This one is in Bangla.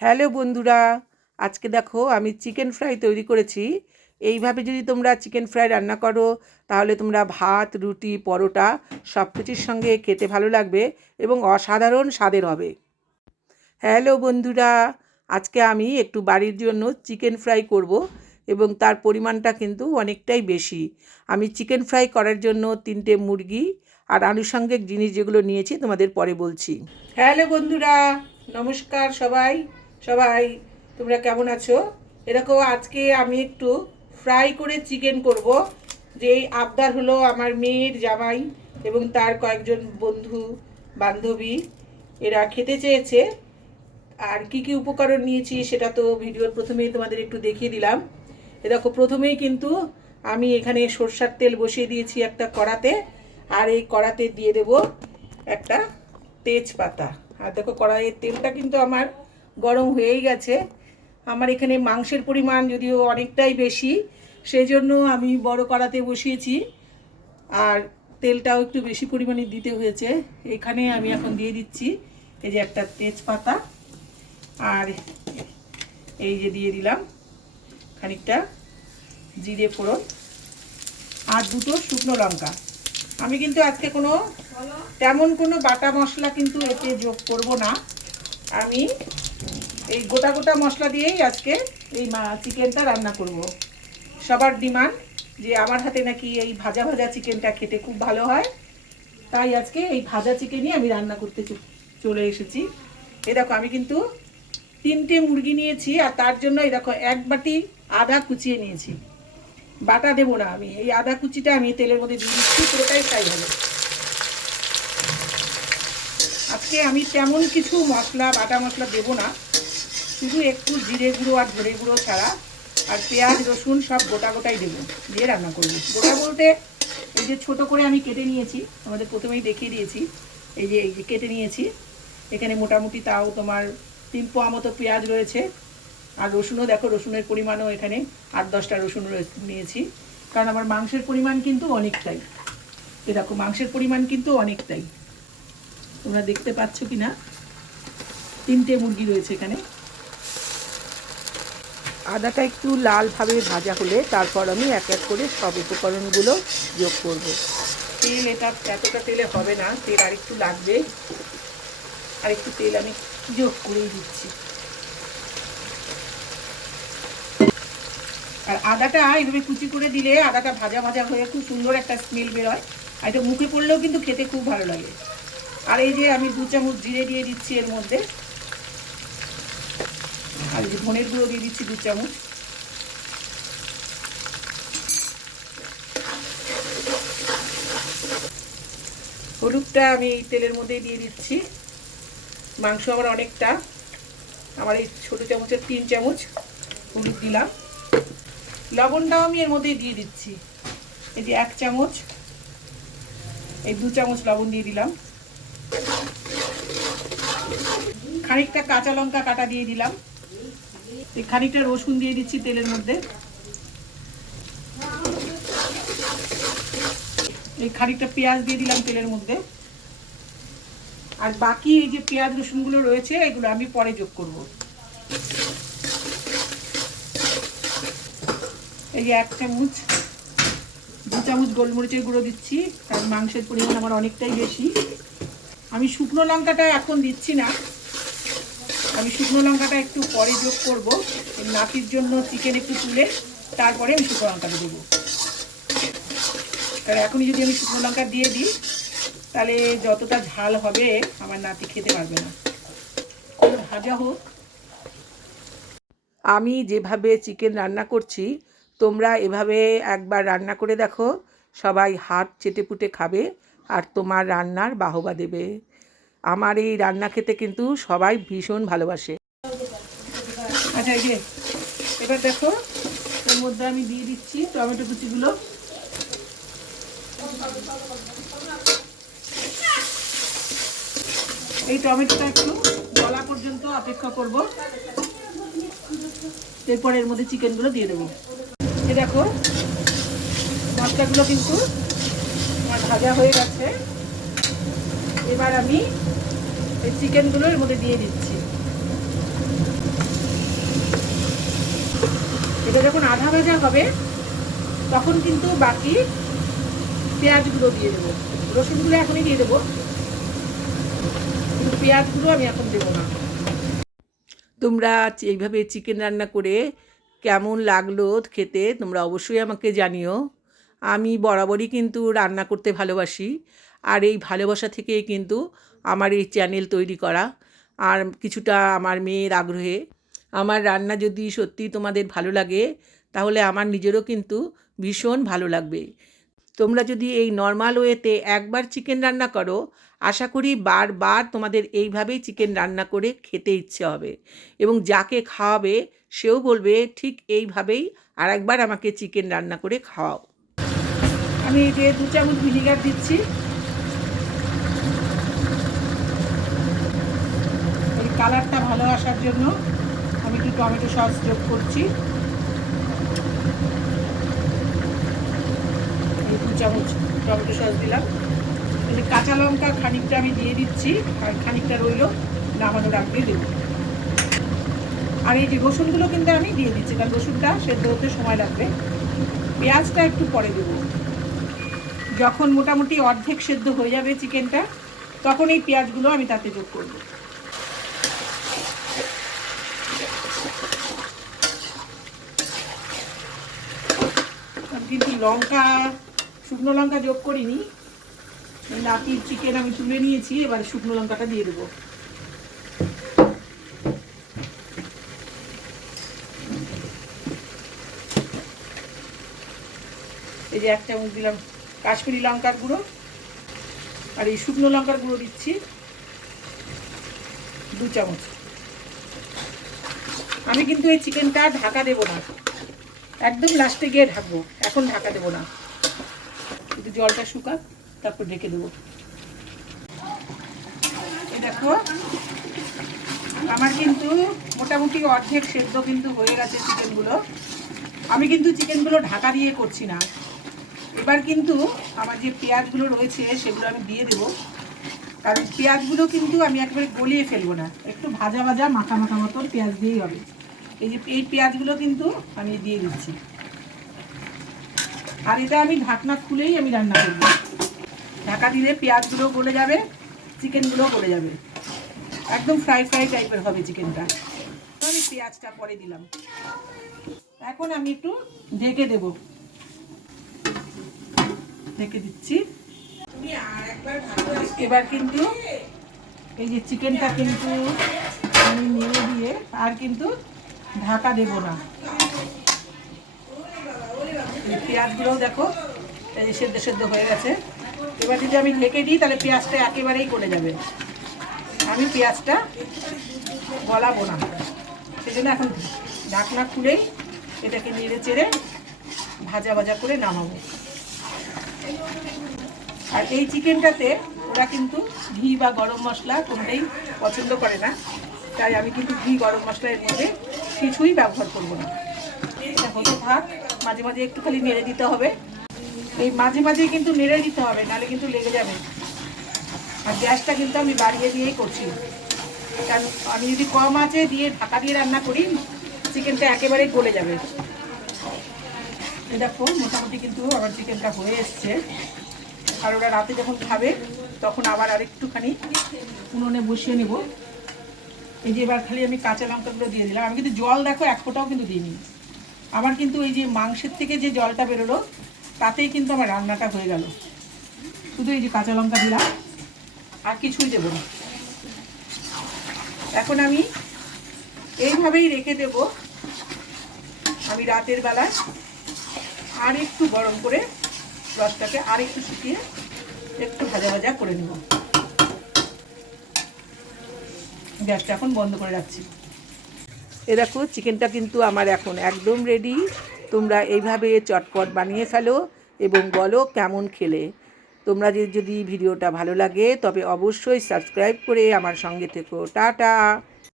হ্যালো বন্ধুরা, আজকে দেখো আমি চিকেন ফ্রাই তৈরি করেছি। এইভাবে যদি তোমরা চিকেন ফ্রাই রান্না করো, তাহলে তোমরা ভাত, রুটি, পরোটা সব কিছুর সঙ্গে খেতে ভালো লাগবে এবং অসাধারণ স্বাদের হবে। হ্যালো বন্ধুরা, আজকে আমি একটু বাড়ির জন্য চিকেন ফ্রাই করব এবং তার পরিমাণটা কিন্তু অনেকটাই বেশি। আমি চিকেন ফ্রাই করার জন্য তিনটে মুরগি আর আনুষঙ্গিক জিনিস যেগুলো নিয়েছি তোমাদের পরে বলছি। হ্যালো বন্ধুরা, নমস্কার সবাই। সবাই, তোমরা কেমন আছো? এরকম আজকে আমি একটু ফ্রাই করে চিকেন করব। যেই আবদার হলো আমার মেয়ের জামাই এবং তার কয়েকজন বন্ধু, বান্ধবী, এরা খেতে চেয়েছে। আর কি কি উপকরণ নিয়েছি সেটা তো ভিডিওর প্রথমেই তোমাদের একটু দেখিয়ে দিলাম। এ দেখো, প্রথমেই কিন্তু আমি এখানে সর্ষার তেল বসিয়ে দিয়েছি একটা কড়াতে, আর এই কড়াতে দিয়ে দেব একটা তেজপাতা। আর দেখো, কড়াইয়ের তেলটা কিন্তু আমার গরম হয়েই গেছে। আমার এখানে মাংসের পরিমাণ যদিও অনেকটাই বেশি সেই জন্য আমি বড় কড়াতে বসিয়েছি। আর তেলটাও একটু বেশি পরিমাণে দিতে হয়েছে। এখানে আমি এখন দিয়ে দিচ্ছি এই যে একটা তেজপাতা। আর এই যে দিয়ে দিলাম খানিকটা জিরে ফোড়ন আর দুটো শুকনো লঙ্কা। আমি কিন্তু আজকে কোনো তেমন কোনো বাটা মশলা কিন্তু এতে যোগ করব না। আমি এই গোটা গোটা মশলা দিয়েই আজকে এই চিকেনটা রান্না করব। সবার ডিমান্ড যে আমার হাতে নাকি এই ভাজা ভাজা চিকেনটা খেতে খুব ভালো হয়। তাই আজকে এই ভাজা চিকেনই আমি রান্না করতে চলে এসেছি। এই দেখো, আমি কিন্তু তিনটে মুরগি নিয়েছি আর তার জন্য এই দেখো, এক বাটি আদা কুচিয়ে নিয়েছি। বাটা দেবো না আমি, এই আদা কুচিটা আমি তেলের মধ্যে দিয়ে দিচ্ছি, পুরোটাই ফ্রাই হবে। আজকে আমি তেমন কিছু মশলা, বাটা মশলা দেবো না। শুধু একটু জিরে গুঁড়ো আর ধরে গুঁড়ো ছাড়া আর পেঁয়াজ, রসুন সব গোটা গোটাই দেবো, দিয়ে রান্না করব। গোটা বলতে এই যে ছোট করে আমি কেটে নিয়েছি আমাদের প্রথমেই দেখিয়ে দিয়েছি, এই যে এই যে কেটে নিয়েছি, এখানে মোটামুটি তাও তোমার তিন পোয়া মতো পেঁয়াজ রয়েছে, আর রসুনও দেখো, রসুনের পরিমাণও এখানে আট দশটা রসুন নিয়েছি, কারণ আমার মাংসের পরিমাণ কিন্তু অনেকটাই। এ দেখো, মাংসের পরিমাণ কিন্তু অনেকটাই। তোমরা দেখতে পাচ্ছ কি না তিনটে মুরগি রয়েছে এখানে। আদাটা একটু লালভাবে ভাজা হলে তারপর আমি এক এক করে সব উপকরণগুলো যোগ করব। তেল এটা এতটা তেলে হবে না, তেল আর একটু লাগবে। আর একটু তেল আমি যোগ করেই দিচ্ছি। আর আদাটা এইভাবে কুচি করে দিলে আদাটা ভাজা ভাজা হয়ে খুব সুন্দর একটা স্মেল বেরোয়। আর এটা মুখে পড়লেও কিন্তু খেতে খুব ভালো লাগে। আর এই যে আমি দু চামচ জিরে দিয়ে দিচ্ছি এর মধ্যে। আর যে ধনের গুঁড়ো দিয়ে দিচ্ছি দু চামচ। হলুদটা আমি তেলের মধ্যেই দিয়ে দিচ্ছি। মাংস আমার অনেকটা। আমার এই ছোটো চামচের তিন চামচ হলুদ দিলাম। লবণটাও আমি এর মধ্যেই দিয়ে দিচ্ছি। এই যে এক চামচ। এই দু চামচ লবণ দিয়ে দিলাম। খানিকটা কাঁচা লঙ্কা কাটা দিয়ে দিলাম। খানিকটা রসুন দিয়ে দিচ্ছি তেলের মধ্যে। এই খানিকটা পেঁয়াজ দিয়ে দিলাম তেলের মধ্যে। আর বাকি এই যে পেঁয়াজ, রসুনগুলো রয়েছে, এগুলো আমি পরে যোগ করব। এই যে এক চামচ, দু চামচ গোলমরিচের গুঁড়ো দিচ্ছি, কারণ মাংসের পরিমাণ আমার অনেকটাই বেশি। আমি শুকনো লঙ্কাটা এখন দিচ্ছি না। আমি শুকনো লঙ্কাটা একটু পরে যোগ করব। নাতির জন্য চিকেন একটু তুলে তারপরে আমি শুকনো লঙ্কাটা দেবো। কারণ এখনই যদি আমি শুকনো লঙ্কা দিয়ে দিই, তাহলে যতটা ঝাল হবে আমার নাতি খেতে পারবে না। ভাজা হোক। আমি যেভাবে চিকেন রান্না করছি, তোমরা এভাবে একবার রান্না করে দেখো। সবাই হাত চেটে পুটে খাবে আর তোমার রান্নার বাহবা দেবে। আমার এই রান্না খেতে কিন্তু সবাই ভীষণ ভালোবাসে। আচ্ছা এই যে, এবার দেখো, এর মধ্যে আমি দিয়ে দিচ্ছি টমেটো কুচিগুলো। এই টমেটোটা একটু গলা পর্যন্ত অপেক্ষা করব। এরপর এর মধ্যে চিকেনগুলো দিয়ে দেবো। এই দেখো, মশলাগুলো কিন্তু আমার ভাজা হয়ে গেছে। এবার আমি এই চিকেনগুলো এর মধ্যে দিয়ে দিচ্ছি। এটা যখন আধা ভাজা হবে, তখন কিন্তু বাকি পেঁয়াজগুলো দিয়ে দেবো। রসুনগুলো এখনই দিয়ে দেবো। কিন্তু পেঁয়াজগুলো আমি এখন দেবো না। তোমরা এইভাবে চিকেন রান্না করে কেমন লাগল খেতে, তোমরা অবশ্যই আমাকে জানিও। আমি বরাবরই কিন্তু রান্না করতে ভালোবাসি। আর এই ভালোবাসা থেকেই কিন্তু আমার এই চ্যানেল তৈরি করা। আর কিছুটা আমার মেয়ের আগ্রহে। আমার রান্না যদি সত্যি তোমাদের ভালো লাগে, তাহলে আমার নিজেরও কিন্তু ভীষণ ভালো লাগবে। তোমরা যদি এই নর্মাল ওয়েতে একবার চিকেন রান্না করো, আশা করি বারবার তোমাদের এইভাবেই চিকেন রান্না করে খেতে ইচ্ছে হবে। এবং যাকে খাওয়াবে, সেও বলবে, ঠিক এইভাবেই আর একবার আমাকে চিকেন রান্না করে খাওয়াও। আমি এই যে দু চামচ ভিনিগার দিচ্ছি। কালারটা ভালো আসার জন্য আমি একটু টমেটো সস যোগ করছি। চামচ টমেটো সস দিলাম। এই কাঁচা লঙ্কা খানিকটা আমি দিয়ে দিচ্ছি আর খানিকটা রইল নামানোর আগে দেবো আর এই যে রসুনগুলো কিন্তু আমি দিয়ে দিচ্ছি, কারণ রসুনটা সেদ্ধ হতে সময় লাগবে। পেঁয়াজটা একটু পরে দেবো। যখন মোটামুটি অর্ধেক সেদ্ধ হয়ে যাবে চিকেনটা, তখন এই পেঁয়াজগুলো আমি তাতে যোগ করব। কিন্তু লঙ্কা, শুকনো লঙ্কা যোগ করিনি। নাতির চিকেন আমি তুলে নিয়েছি, এবার শুকনো লঙ্কাটা দিয়ে দেবো। এই যে এক চামচ দিলাম কাশ্মীরি লঙ্কার গুঁড়ো, আর এই শুকনো লঙ্কার গুঁড়ো দিচ্ছি দু চামচ। আমি কিন্তু এই চিকেনটা ঢাকা দেবো না। একদম লাস্টে গিয়ে ঢাকবো। এখন ঢাকা দেবো না। একটু জলটা শুকাক, তারপর ঢেকে দেবো। দেখো, আমার কিন্তু মোটামুটি অর্ধেক সেদ্ধ কিন্তু হয়ে গেছে চিকেনগুলো। আমি কিন্তু চিকেনগুলো ঢাকা দিয়ে করছি না। এবার কিন্তু আমার যে পেঁয়াজগুলো রয়েছে, সেগুলো আমি দিয়ে দেবো। কারণ পেঁয়াজগুলো কিন্তু আমি একবারে গলিয়ে ফেলব না। একটু ভাজা ভাজা, মাখা মাখা মতন পেঁয়াজ দিয়েই হবে। এই যে এই পেঁয়াজগুলো কিন্তু আমি দিয়ে দিচ্ছি। আর এটা আমি ঢাকনা খুলেই আমি রান্না করব। ঢাকা দিলে পেঁয়াজগুলো গলে যাবে, চিকেনগুলো গলে যাবে। একদম ফ্রাই ফ্রাই টাইপের হবে চিকেনটা। আমি পেঁয়াজটা পরে দিলাম। এখন আমি একটু ঢেকে দেব। ঢেকে দিচ্ছি। এবার কিন্তু এই যে চিকেনটা কিন্তু আমি নেড়ে দিয়ে আর কিন্তু ঢাকা দেব না। পেঁয়াজগুলোও দেখো, এই সেদ্ধ সেদ্ধ হয়ে গেছে। এবার যদি আমি ঢেকে দিই, তাহলে পেঁয়াজটা একেবারেই গলে যাবে। আমি পেঁয়াজটা গলাবো না। সেই জন্য এখন ঢাকনা খুলেই এটাকে নেড়ে চেড়ে ভাজা ভাজা করে নামাবো। আর এই চিকেনটাতে ওরা কিন্তু ঘি বা গরম মশলা কোনোটাই পছন্দ করে না। তাই আমি কিন্তু ঘি, গরম মশলা এর মধ্যে কিছুই ব্যবহার করব না। হতে থাক, মাঝে মাঝে একটু খালি নেড়ে দিতে হবে। এই মাঝে মাঝে কিন্তু নেড়ে দিতে হবে, নাহলে কিন্তু লেগে যাবে। আর গ্যাসটা কিন্তু আমি বাড়িয়ে দিয়েই করছি। কারণ আমি যদি কম আছে দিয়ে ঢাকা দিয়ে রান্না করি, চিকেনটা একেবারে গলে যাবে। দেখো, মোটামুটি কিন্তু আমার চিকেনটা হয়ে এসছে। আর ওরা রাতে যখন খাবে, তখন আবার আরেকটুখানি উনুনে বসিয়ে নেব। এই যে এবার খালি আমি কাঁচা লঙ্কাগুলো দিয়ে দিলাম। আমি কিন্তু জল দেখো এক ফোঁটাও কিন্তু দিইনি। আমার কিন্তু এই যে মাংসের থেকে যে জলটা বেরোলো, তাতেই কিন্তু আমার রান্নাটা হয়ে গেল। শুধু এই যে কাঁচা লঙ্কা দিলাম, আর কিছুই দেবো না। এখন আমি এইভাবেই রেখে দেব আমি রাতের বেলায় আর একটু গরম করে রসটাকে আর একটু শুকিয়ে একটু ভাজা ভাজা করে নেব। গ্যাসটা এখন বন্ধ করে রাখছি। এ দেখো, চিকেনটা কিন্তু আমার এখন একদম রেডি তোমরা এইভাবে চটপট বানিয়ে ফেলো এবং বলো কেমন খেলে। তোমরা যদি ভিডিওটা ভালো লাগে, তবে অবশ্যই সাবস্ক্রাইব করে আমার সঙ্গে থেকো। টাটা!